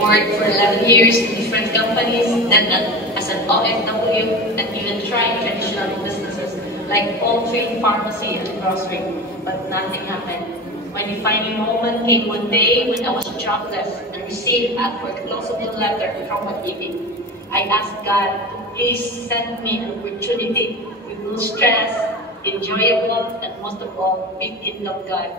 worked for 11 years in different companies, then as an OFW, and even tried traditional businesses like on-trade pharmacy and grocery, but nothing happened. My defining moment came one day when I was jobless and received a foreclosable letter from an EB. I asked God to please send me an opportunity with no stress, enjoyable, and most of all, big income. God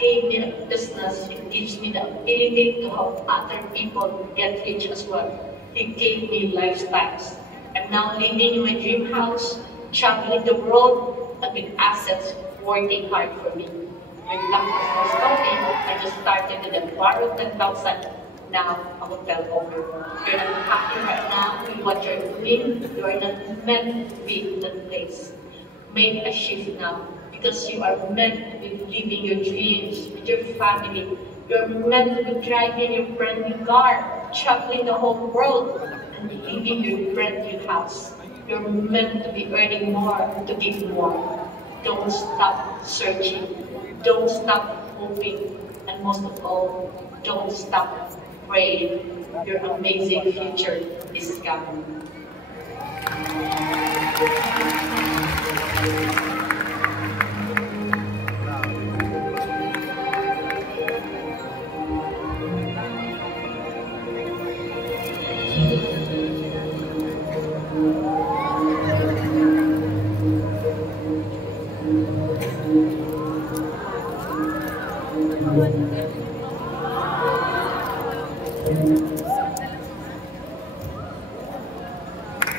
gave me a business. It gives me the ability to help other people get rich as well. He gave me lifestyles. I'm now living in my dream house, traveling the world, and with assets working hard for me. When lockdown was starting, I just started with a borrowed 10,000. Now, a hotel owner. You're not happy right now with what you're doing. You're not meant to be in that place. Make a shift now, because you are meant to be living your dreams with your family. You're meant to be driving your brand new car, traveling the whole world, and living your brand new house. You're meant to be earning more, to give more. Don't stop searching. Don't stop hoping. And most of all, don't stop praying. Your amazing future is coming.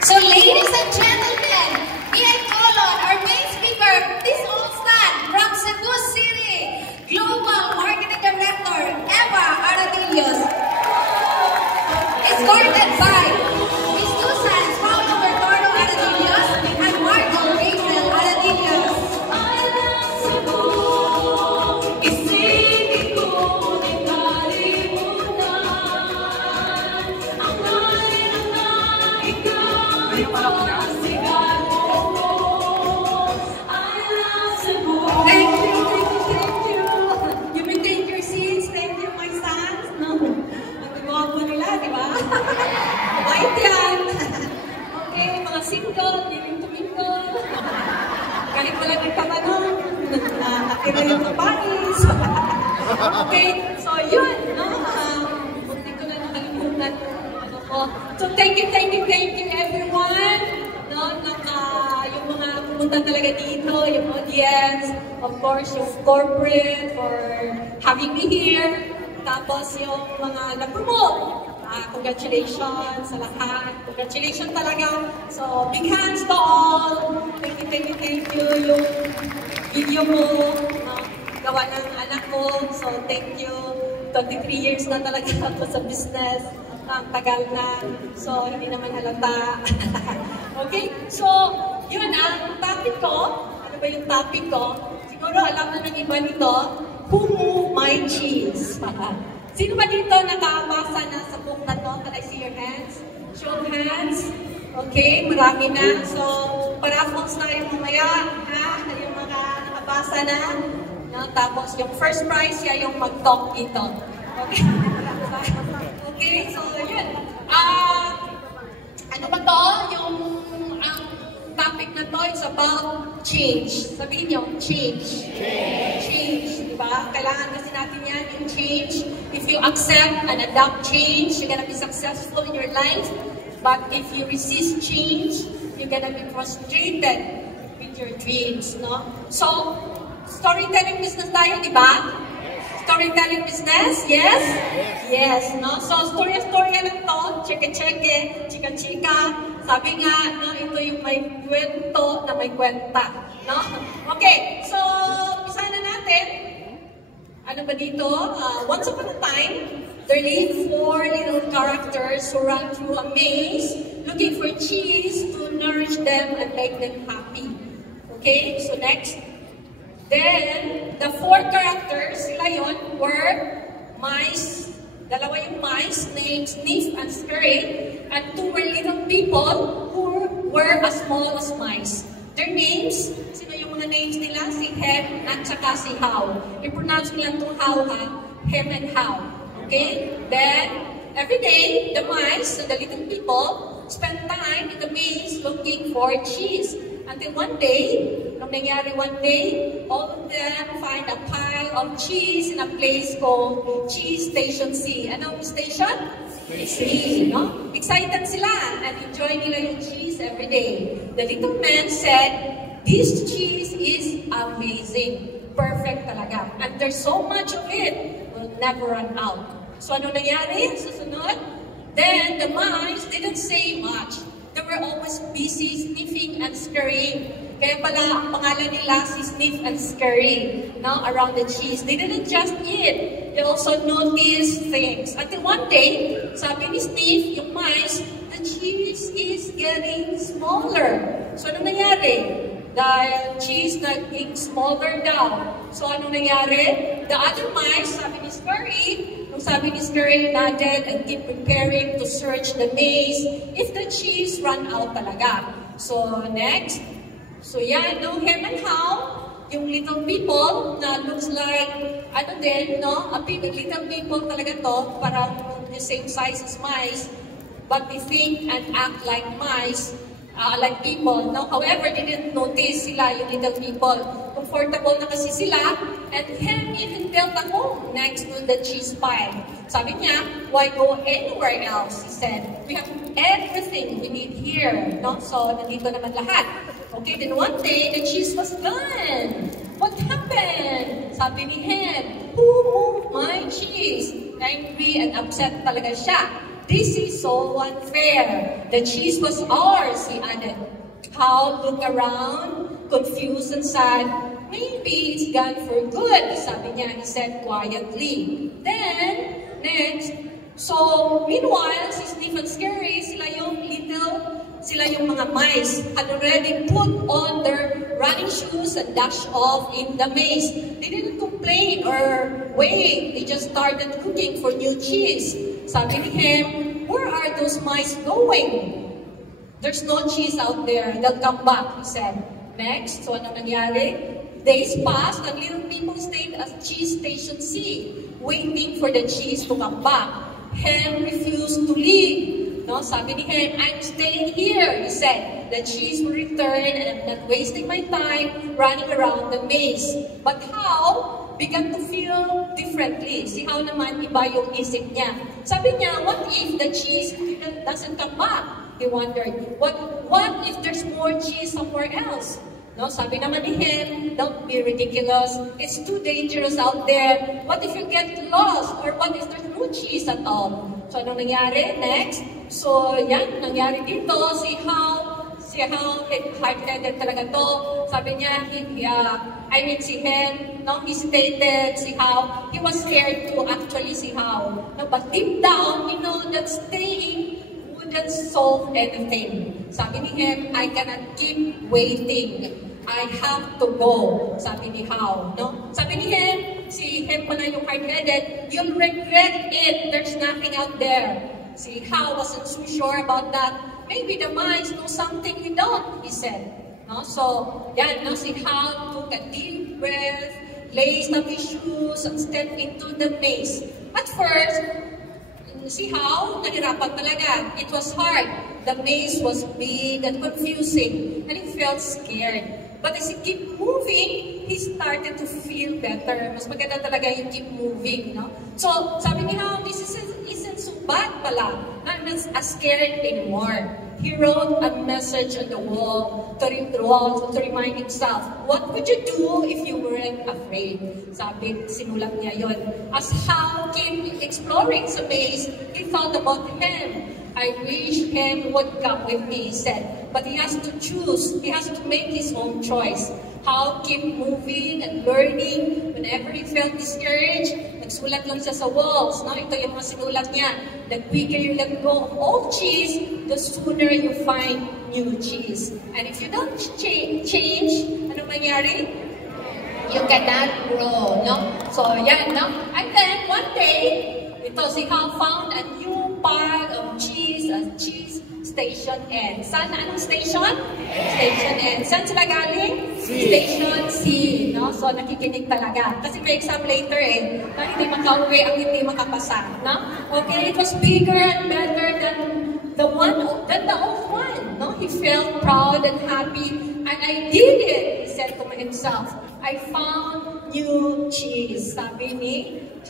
So ladies and gentlemen, may I call on our main speaker, please all stand, from Cebu City, Global Marketing Director, Eva Aradillos. Escorted by Miss Susan Paulo Bernardo Aradillos and Marco Rachel Aradillos. Kahit wala nagkatanong, nakira yung kapanis. Okay, so yun, no? Hindi ko na nakalimutan. So thank you everyone. No? Yung mga pumunta talaga dito, yung audience, of course, yung corporate for having me here. Tapos yung mga nag-promote. Congratulations sa lahat. Congratulations talaga. So, big hands to all. Thank you. Yung video mo, gawa ng anak ko. So, thank you. 23 years na talaga ako sa business. Ang tagal na. So, hindi naman halata. Okay? So, yun ang topic ko. Ano ba yung topic ko? Siguro alam na ng iba nito. Who moved my cheese? Sino ba dito nakabasa na sa book na to? Can I see your hands? Show of hands. Okay, marami na. So, paraffles na yung mamaya. Ha? Yung mga nakabasa na. No? Tapos, yung first prize, yung mag-talk dito. Okay? Okay, so, yun. Ano ba to? Yung topic na to is about change. Sabihin niyo, change. Change. Diba? Kailangan kasi natin yan, yung change. If you accept and adapt change, you're gonna be successful in your life. But if you resist change, you're gonna be frustrated with your dreams, no? So, storytelling business tayo, di ba? Storytelling business, yes? Yes, no? So, storya-storya lang to, cheke-cheke, chika-chika. Sabi nga, no, ito yung may kwento na may kwenta, no? Okay, so, isa na natin. Ano ba dito? Once upon a time, there lived 4 little characters who ran through a maze looking for cheese to nourish them and make them happy. Okay, so next. Then, the 4 characters, sila yun, were mice. Dalawa yung mice, named Sniff and Scurry, and 2 were little people who were as small as mice. Their names, sino yung mga names nila? Si Hem at saka si How. I-pronounce nila itong How, ha? Hem and How. Okay? Then, every day, the mice, the little people, spend time in the maze looking for cheese. Until one day, nung nangyari one day, all of them find a pile of cheese in a place called Cheese Station C. Anong station? C, no? Excited sila and enjoy nila yung cheese every day. The little man said, "This cheese is amazing. Perfect talaga. And there's so much of it, we'll never run out." So ano nangyari? Susunod? Then the mice didn't say much. They were always busy sniffing and scurrying. Kaya pala pangalan nila si Sniff and Scurry, no, around the cheese. They didn't just eat. They also noticed things. Until one day, sabi ni Sniff, yung mice, the cheese is getting smaller. So ano nangyari? Dahil cheese naging smaller daw. So ano nangyari? The other mice, sabi ni Scurry, sabi ni Scurry, nodded and keep preparing to search the maze if the cheese run out talaga. So next, so yan, no, hem and how, yung little people na looks like, ano din, no, little people talaga to, parang the same size as mice, but they think and act like mice, like people. No? However, they didn't notice sila, yung little people. Comfortable na kasi sila, and Hem even built a home next to the cheese pile. Sabi niya, why go anywhere else? He said, we have everything we need here. No? So, nandito naman lahat. Okay, then one day, the cheese was gone. What happened? Sabi ni Hem, who moved my cheese? Angry and upset talaga siya. This is so unfair. The cheese was ours, he added. How look around, confused and sad. Maybe it's gone for good, sabi niya, he said quietly. Then, next, so meanwhile, si Sniff and Scurry, sila yung mga mice, had already put on their running shoes and dashed off in the maze. They didn't complain or wait, they just started looking for new cheese. Sabi ni Hem, where are those mice going? There's no cheese out there. They'll come back, he said. Next, so ano nangyari? Days passed and little people stayed at Cheese Station C, waiting for the cheese to come back. Hem refused to leave. No, sabi ni Hem, I'm staying here, he said. The cheese will return and I'm not wasting my time running around the maze. But how? Began to feel differently. Si How naman iba yung isip niya. Sabi niya, what if the cheese doesn't come back? He wondered, what if there's more cheese somewhere else? No, sabi naman ni Hem, don't be ridiculous. It's too dangerous out there. What if you get lost? Or what if there's no cheese at all? So, anong nangyari? Next. So, yan, nangyari dito. Si How, hard-headed talaga to. Sabi niya, si Hem, no, he stated, si How, he was scared to actually si How. No, but deep down, he know that staying wouldn't solve anything. Sabi ni Hem, I cannot keep waiting. I have to go. Sabi ni How, no? Sabi ni Hem, si Hem pala yung hard-headed, you'll regret it. There's nothing out there. Si How wasn't so sure about that. Maybe the mice know something we don't, he said. No? So, yan, no? Si How took a deep breath, laced up his shoes, and stepped into the maze. At first, si How, nahirapan talaga. It was hard. The maze was big and confusing, and he felt scared. But as he kept moving, he started to feel better. Mas maganda talaga yung keep moving, no? So, sabi ni How, this isn't so bad pala. I'm not as scared anymore. He wrote a message on the wall to remind himself, what would you do if you weren't afraid? Sabi, sinulat niya yon. As How kept exploring the maze, he thought about Hem. I wish Hem would come with me, he said. But he has to choose. He has to make his own choice. How keep moving and learning. Whenever he felt discouraged, nagsulat lang siya sa walls. No? Ito yung mga sinulat niya. The quicker you let go of old cheese, the sooner you find new cheese. And if you don't change, ano mangyari? You cannot grow. No? So, yan. No? And then, one day, ito si How found a new pile of cheese, a cheese Station N. Saan? Anong station? Station N. Saan sila galing? Station C. No? So, nakikinig talaga. Kasi may exam later eh. Na hindi makauwi ang hindi makapasa. No? Okay, it was bigger and better than the old one. No? He felt proud and happy. And I did it, he said to himself. I found new cheese. Sabi ni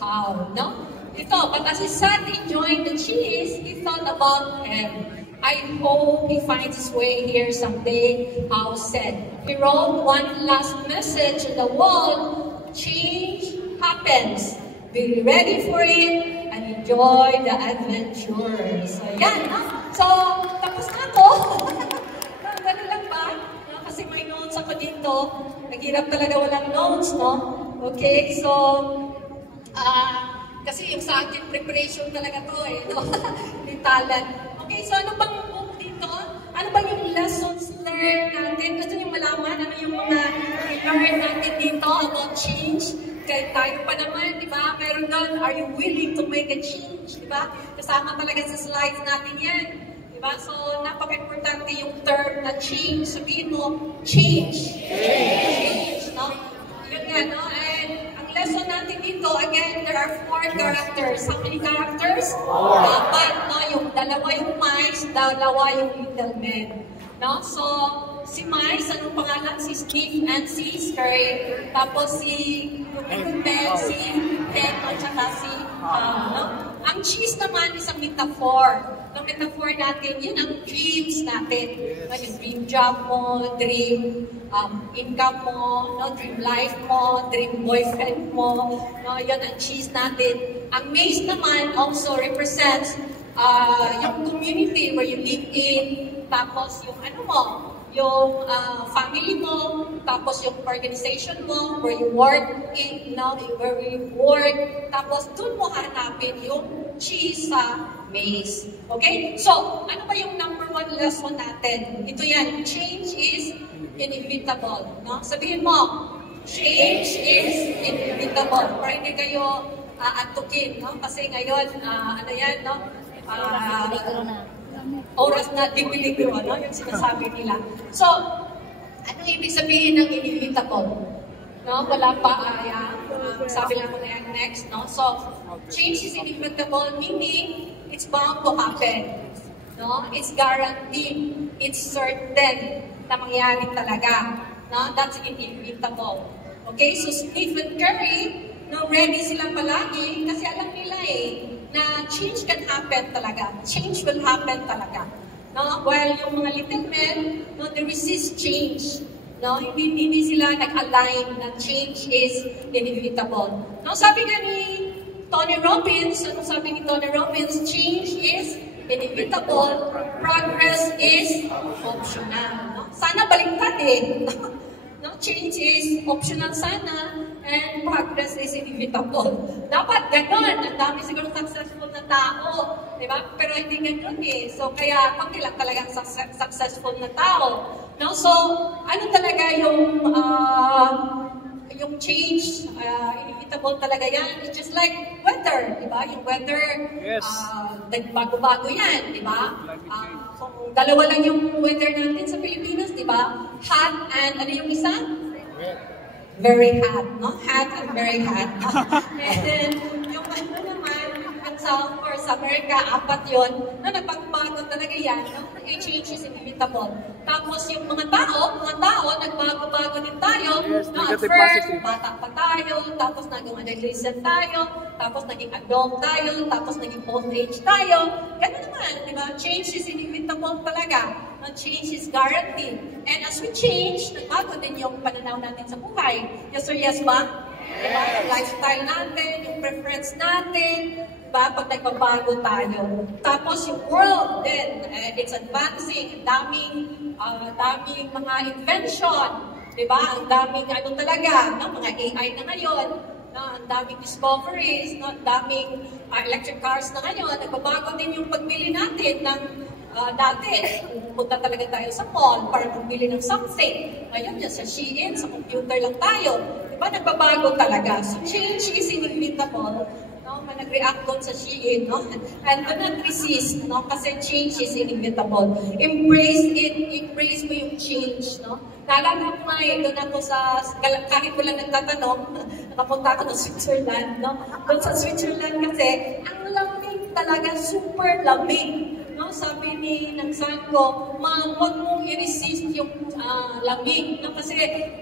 How. No? Ito, but as he sat enjoying the cheese, he thought about him. I hope he finds his way here someday, How said. He wrote one last message on the wall. Change happens. Be ready for it and enjoy the adventure. So, yan. No? So, tapos na to. Ganun lang ba? No? Kasi may notes ako dito. Naghirap talaga walang notes, no? Okay, so, kasi yung sa akin, preparation talaga to eh, no? Hindi talent. Okay, so ano bang book dito? Ano ba yung lessons learned natin? Gusto niyo malaman ano yung mga learn natin dito about change? Kaya tayo pa naman, di ba? Meron doon, are you willing to make a change? Di ba? Kasama talaga sa slides natin yan. Di ba? So, napaka-importante yung term na change. Sabihin mo, change. Change, no? Yun nga, no? And lesson natin dito, again, there are 4 characters. How many characters? 4. Dapat, no, yung dalawa yung mice, dalawa yung middlemen. No? So, si mice, anong pangalan? Si Steve and si Scurry. Tapos si middleman, si Ted, at saka si no? Ang cheese naman is a metaphor. Ang metaphor natin, yun ang dreams natin. Yung dream job mo, dream income mo, no? Dream life mo, dream boyfriend mo. No? Yun ang cheese natin. Ang maze naman also represents yung community where you live in, tapos yung ano mo, yung family mo, tapos yung organization mo, where you work in, no? Where you work, tapos dun mo hanapin yung cheese sa maze. Okay? So, ano ba yung number 1 lesson natin? Ito yan, change is inevitable. No? Sabihin mo, change is inevitable. Para hindi kayo antukin, no? Kasi ngayon, ano yan, no? Oras na dibiligro, no? Yung sinasabi nila. So, ano ibig sabihin ng inevitable? No? Wala pa, sabi lang ko na yan next, no? So, change is inevitable, meaning it's bound to happen. No? It's guaranteed. It's certain na mangyari talaga. No? That's inevitable. Okay? So, Stephen Curry, no, ready sila palagi kasi alam nila na change can happen talaga. Change will happen talaga. No? While yung mga little men, no, they resist change. No? Hindi sila nag-align na change is inevitable. No? Sabi nga ni Tony Robbins, ano sabi ni Tony Robbins? Change is inevitable, progress is optional. No? Sana baliktad eh. No? Change is optional sana, and progress is inevitable. Dapat ganun. Ang dami siguro successful na tao. Diba? Pero hindi ganun eh. So, kaya konti lang talagang successful na tao. No? So, ano talaga yung change, inevitable talaga yan. It's just like weather, di ba? Yung weather, yes. Nagbago-bago yan, di ba? Kung dalawa lang yung weather natin sa Pilipinas, di ba? Hot and ano yung isa? Very hot, no? Hot and very hot. And then, yung ano naman, at South or sa America, 4 yun, na nagbago talaga yan, no? Change is inevitable. Tapos yung mga tao, nagbago-bago din tayo. Yes, no, at first, bata pa tayo, tapos naging adolescent tayo, tapos naging adult tayo, tapos naging old age tayo. Ganun naman, di ba? Change is inevitable talaga. No, change is guaranteed. And as we change, nagbago din yung pananaw natin sa buhay. Yes or yes ba? Diba? Yung lifestyle natin, yung preference natin, diba? Pag nagbabago tayo. Tapos yung world din, it's advancing, daming mga invention, diba? Ang daming ano talaga, no? Mga AI na ngayon, no? Ang daming discoveries, no? Ang daming electric cars na ngayon, nagbabago din yung pagbili natin ng dati, punta talaga tayo sa mall para magbili ng something. Ngayon, sa Shein, sa computer lang tayo. Diba? Nagbabago talaga. So, change is inevitable. no? Nag-react doon sa Shein, no? And do not resist, no? Kasi change is inevitable. Embrace it, embrace mo yung change, no? Naalala ko nga doon ako kahit wala nagtatanong, nakapunta ako ng Switzerland, no? Doon sa Switzerland kasi, ang lamig talaga, super lamig. No, sabi ng son ko, "Ma'am, huwag mong i-resist yung lamig, no? Kasi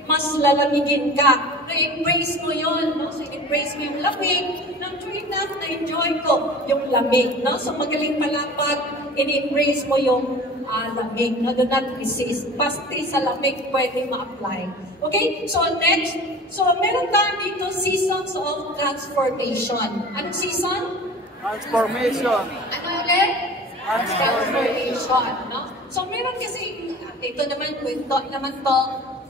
mas lalamigin ka." No, embrace mo yun, no? So, embrace mo yung lamig. No, true enough, na-enjoy ko yung lamig, no? So, magaling pala pag in-embrace mo yung lamig, no? Do not resist. Basta sa lamig, pwede ma-apply. Okay? So, next. So, meron tayo dito, seasons of transformation. Anong season? Transformation. Ano ulit? Transformation, no? So, meron kasi, ito naman, kwento naman to,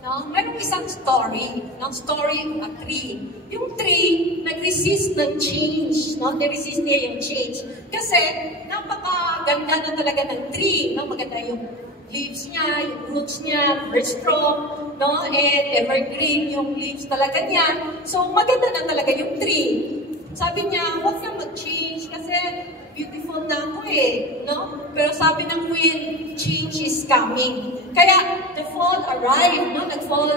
no? Meron isang story, no? Story of a tree. Yung tree, nag-resist ng change, no? Nag-resist niya yung change. Kasi, napakaganda na talaga ng tree, no? Maganda yung leaves niya, yung roots niya, very strong, no? And evergreen yung leaves talaga niya. So, maganda na talaga yung tree. Sabi niya, huwag kang mag-change kasi beautiful na ako no? Pero sabi ng queen, change is coming. Kaya, the fall arrived, no? Ang fall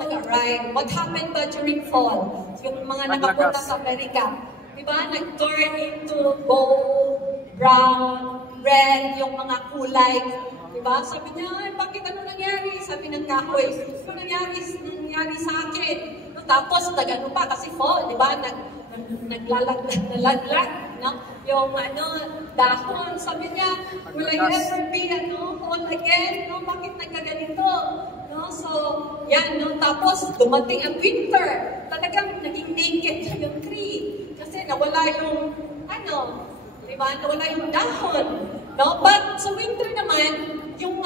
nag-arrive. What happened ba during fall? Yung mga nakapunta sa Amerika, diba? Nag-turn into gold, brown, red, yung mga kulay. Diba? Sabi niya, ay, bakit ano nangyari? Sabi ng kahoy, ano nangyari sa akin? No, tapos, nag-ano pa, kasi fall, diba? Naglalaglag, no? Yung dahon, sabi niya, will I ever be, fall again? No? Bakit nagkaganito? No? So, yan, no? Tapos, dumating ang winter. Talagang naging naked yung tree. Kasi nawala yung, diba? Nawala yung dahon. No? But, sa winter naman, yung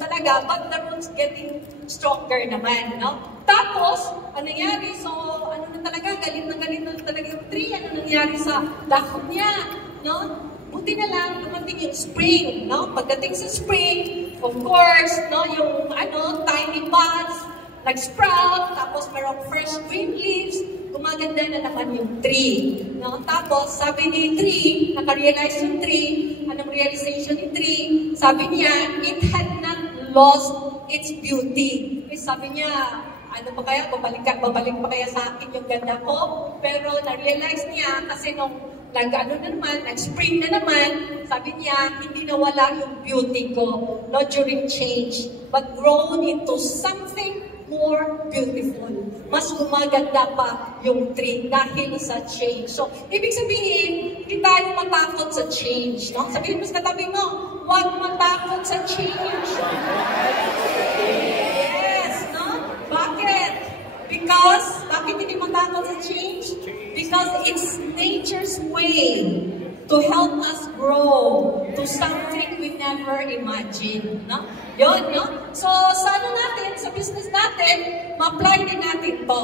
talaga, but the roots getting stronger naman, no? Tapos, ano nangyari? So, ano na talaga, galit na talaga yung tree, ano nangyari sa dahon niya, no? Buti na lang, dumating yung spring, no? Pagdating sa spring, of course, no, yung tiny buds, nag-sprout, tapos merong first green leaves, gumaganda na naman yung tree, no? Tapos, sabi ni tree, naka-realize yung tree, anong realization ni tree? Sabi niya, it had not lost its beauty. Eh, sabi niya, ano pa kaya, babalik pa kaya sa akin yung ganda ko? Pero na-realize niya, kasi nung nag-spring na naman, sabi niya, hindi nawala yung beauty ko, no, during change, but grown into something more beautiful. Mas gumaganda pa yung tree dahil sa change. So, ibig sabihin, hindi tayo matakot sa change, no? Sabihin mo sa katabi mo, huwag matakot sa change. Yes, no? Bakit? Bakit hindi matakot sa change? Because it's nature's way to help us grow to something we never imagined, no? Yun, no? So, sa natin, sa business natin, ma-apply din natin to,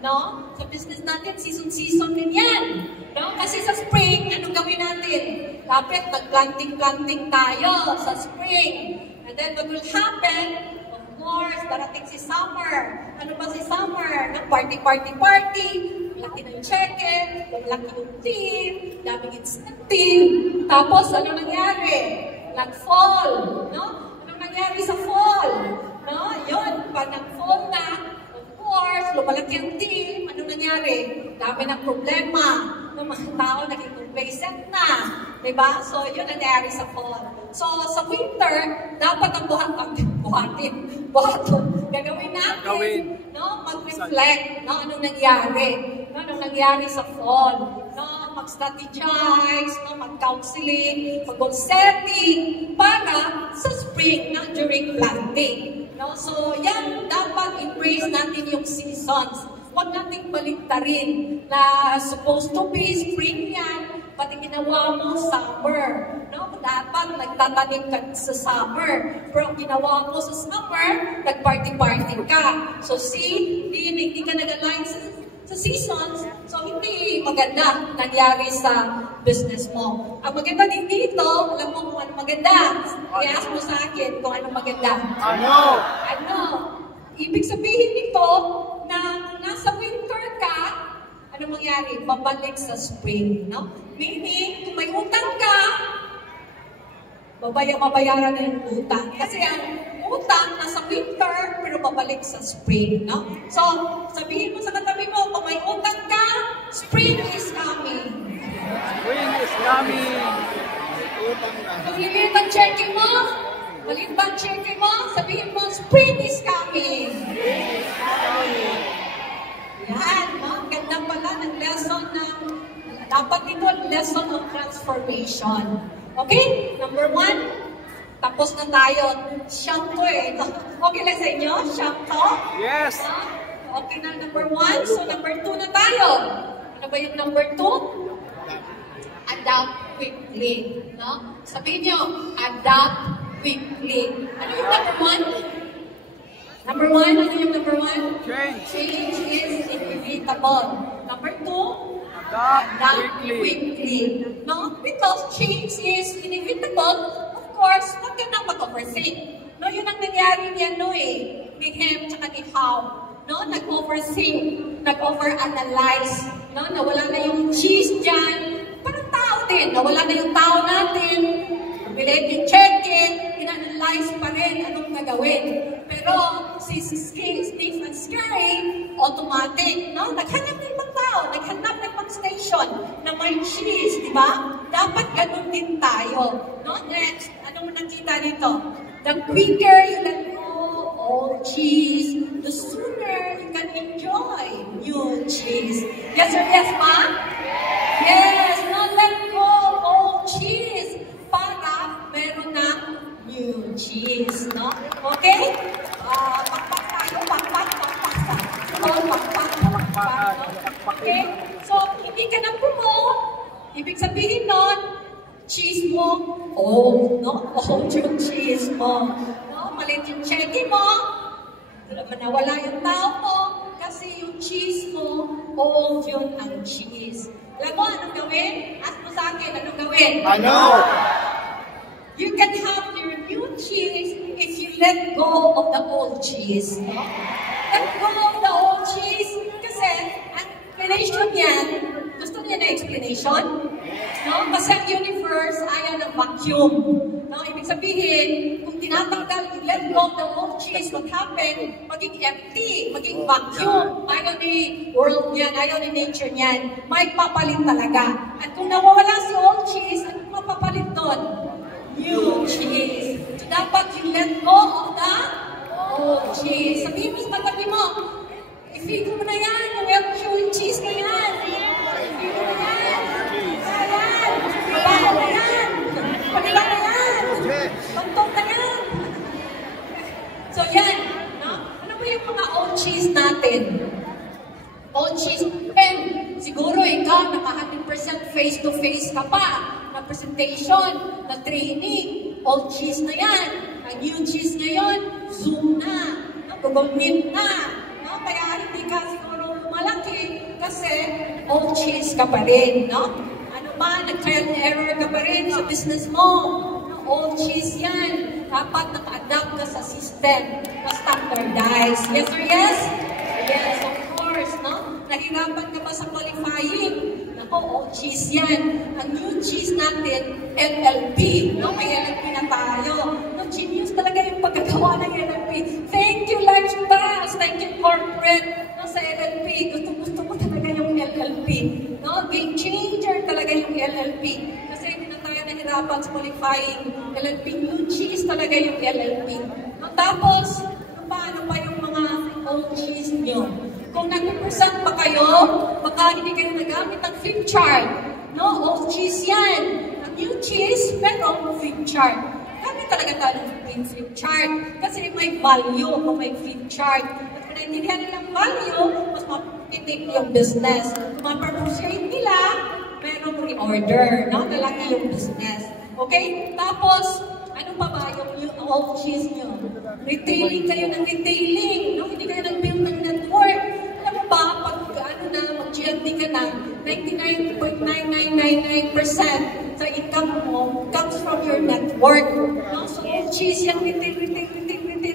no? Sa business natin, season din yan, no? Kasi sa spring, ano gawin natin? Dapat nag-planting tayo sa spring. And then, what will happen? Of course, darating si summer. Ano ba si summer? Party. Malaki na yung chicken, malaki yung team, daming incentive. Tapos, ano nangyari? Nag-fall, no? Ano nangyari sa fall? No? Yun, pag nag-fall na, of course, lumalaki ang team, ano nangyari? Dami ng problema. No, mga tao naging complacent na. Diba? So, yun ang nangyari sa fall. So, sa winter, dapat ang gagawin natin, no? Mag-reflect, no? Anong nangyari? No? Anong nangyari sa fall? No? Mag-strategize, no? Mag-counseling, mag-goal setting, para sa spring, no? During planting. No? So, yan, dapat embrace natin yung seasons. Huwag nating baliktarin na supposed to be spring yan, pati ginawa mo summer. No? Dapat nagtatanim ka sa summer. Pero ang ginawa mo sa summer, nag-party ka. So see, hindi ka nag-align sa seasons. So hindi maganda nangyari sa business mo. Ang maganda din dito, alam mo kung ano maganda. I-ask mo sa akin kung ano maganda. Ano? Ibig sabihin nito na nasa winter ka, ano mangyari? Babalik sa spring, no? Meaning, kung may utang ka, mabayaran na yung utang. Kasi ang utang nasa winter, pero babalik sa spring, no? So, sabihin mo sa katabi mo, kung may utang ka, spring is coming. Spring is coming. Kung lilit ang checking mo, maliit ba ang checking mo, sabihin mo, spring is coming. Yan, no? Ganda pala ng lesson ng, dapat ito lesson of transformation. Okay? Number 1, tapos na tayo. Siyam to eh. Okay lang sa inyo? Siyam to? Yes. Okay na number 1. So number 2 na tayo. Ano ba yung number 2? Adapt quickly. No? Sabihin nyo, adapt quickly. Ano yung number 1? Number 1, ano yung number 1? Change. Change is inevitable. Number 2, Adapt quickly. No? Because change is inevitable, of course, huwag ka nang mag-overthink. No, yun ang nangyari ni ano eh, ni Hem tsaka ni How. No, nag-overthink, nag-overanalyze, no, nawala na yung cheese dyan. Parang tao din, nawala na yung tao natin. Bilit yung check-in, in-analyze pa rin anong gagawin. Pero si Stephen Scary, automatic, no? Naghanap ng ibang tao, naghanap ng ibang station na may cheese, di ba? Dapat ganun din tayo. No? Next, ano mo nakita dito? The quicker you let go of cheese, the sooner you can enjoy new cheese. Yes or yes, ma? Yes, no, let go of cheese para meron na new cheese, no? Okay? Pakpak tayo, pakpak. Okay? So, hindi ka na promote. Ibig sabihin nun, cheese mo, old, no? Old yung cheese mo. No? Malit yung cheque mo, nawala yung tao mo, kasi yung cheese mo, old yun ang cheese. Alam mo, anong gawin? Ask mo sa akin, anong gawin? Ano? You can have your new cheese if you let go of the old cheese. No? Let go of the old cheese kasi ang explanation yan, gusto niya na explanation? No? Kasi ang universe ayaw ng vacuum. No? Ibig sabihin, kung tinatanggal, you let go of the old cheese, what happened? Maging empty, maging vacuum. Ayaw ni world niyan, ayaw ni nature niyan. May papalit talaga. At kung nawawala si old cheese, ano mapapalit doon? New cheese. So dapat you let go of the old cheese. Sabihin mo sa katabi mo, i-figure mo na yan, yung cheese na yan. I-figure mo na yan. Ayan. Mabaho na yan. Panila na yan. Tungtong na yan. So yan. No? Ano ba yung mga old cheese natin? Old cheese. And siguro ikaw, naka 100% face-to-face ka pa. Na presentation, na training, old cheese na yan. Ang new cheese ngayon, Zoom na, Google Meet na. No? Kaya hindi ka siguro malaki kasi old cheese ka pa rin. No? Ano ba, nag-trial and error ka pa rin sa business mo. No? Old cheese yan. Dapat naka-adapt ka sa system, na-standardize. Yes or yes? Yes, of course. No? Nahirapan ka ba sa qualifying? Old cheese yan. Ang new cheese natin, LLP. No? May LLP na tayo. No, genius talaga yung pagkagawa ng LLP. Thank you, Lifestyles. Thank you, corporate. No, sa LLP. Gusto ko talaga yung LLP. No? Game changer talaga yung LLP. Kasi hindi na tayo nahirapan sa qualifying LLP. New cheese talaga yung LLP. No? Tapos, paano pa yung mga old cheese nyo? Kung nag-present pa kayo, baka hindi kayo nagamit ng flip chart. No? Old cheese yan. Ang new cheese, pero flip chart. Gamit talaga tayo ng flip chart. Kasi may value kung may flip chart. At kung naintindihan nilang value, mas mapitik yung business. Kung ma-appreciate nila, merong reorder. No? Lalaki yung business. Okay? Tapos, ano pa ba yung old cheese nyo? Retailing kayo ng retailing. No? Hindi kayo nag-build ng network. Alam mo ba, pag mag-GMD ka na, 99.9999% sa income mo comes from your network. No? So, old cheese yan, retail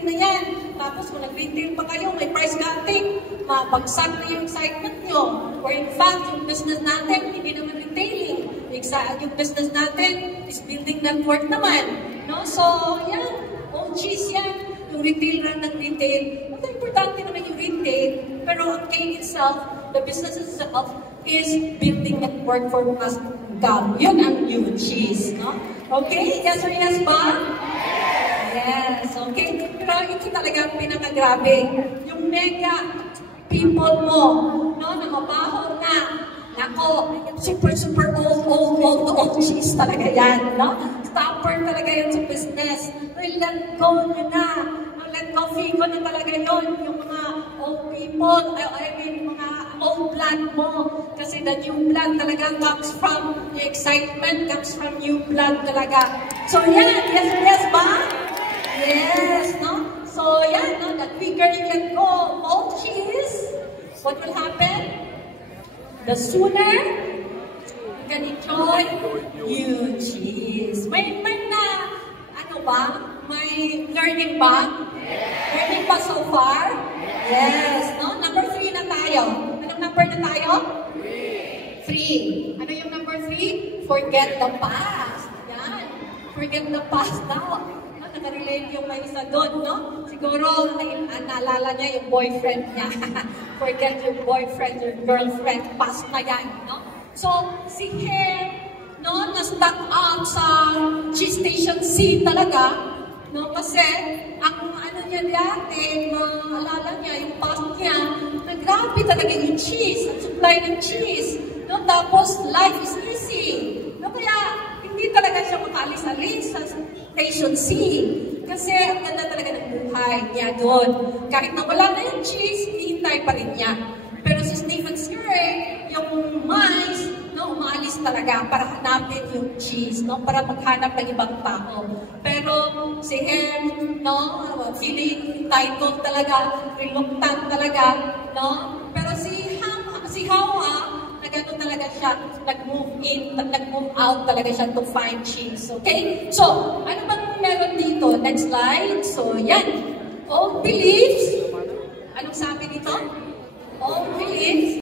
na yan. Tapos, Tapos kung nag-retail pa kayo, may price cutting, mabagsak na yung excitement nyo. Or in fact, yung business natin, hindi naman retailing. Yung business natin is building network naman. No? So, yan. OGs yan. Yung retail na nag-retail. Ito, importante naman yung retail. Pero ang cake itself, the business itself, is building network for mass income. Yun ang UGs. No? Okay? Yes or yes ba? Yes. Okay? Pero ito talaga ang pinakagrabe. Yung mega people mo, no, na mabaho na. Nako, super old cheese talaga yan, no? Stopper talaga yan sa business. Let go nyo na. Let go, figo na talaga yun. Yung mga old people, I mean, mga old blood mo. Kasi the new blood talaga comes from, the excitement comes from new blood talaga. So yan, yes ba? Yes, no? So yan, no? The quicker you let go of old cheese, what will happen? The sooner you can enjoy new cheese. May na, ano ba? May learning ba? Learning ba so far? Yes. No? Number 3 na tayo. Anong number na tayo? 3. Ano yung number 3? Forget the past. Yan. Forget the past daw. No? Nakarelate yung may isa doon, no? Siguro, naalala niya yung boyfriend niya. Forget your boyfriend, your girlfriend, past na yan, no? So, si Hem, no, na-stuck up sa cheese station C talaga, no? Kasi, ang ano niya dati, maalala niya, yung past niya, nagrabe talaga yung cheese, ang supply ng cheese, no? Tapos, life is easy, no? Kaya, hindi talaga siya makalis-alis sa station C. Kasi ang ganda talaga ng buhay niya doon. Kahit na wala na yung cheese, hihintay pa rin niya. Pero si Stephen Curry, yung mice, no, umaalis talaga para hanapin yung cheese, no, para maghanap ng ibang tao. Pero si Hem, no, feeling entitled talaga, reluctant talaga, no. Pero si Hawa, nagano talaga siya, nag-move out talaga siya to find cheese. Okay? So, ano bang meron dito? Next slide. So, yan. Old beliefs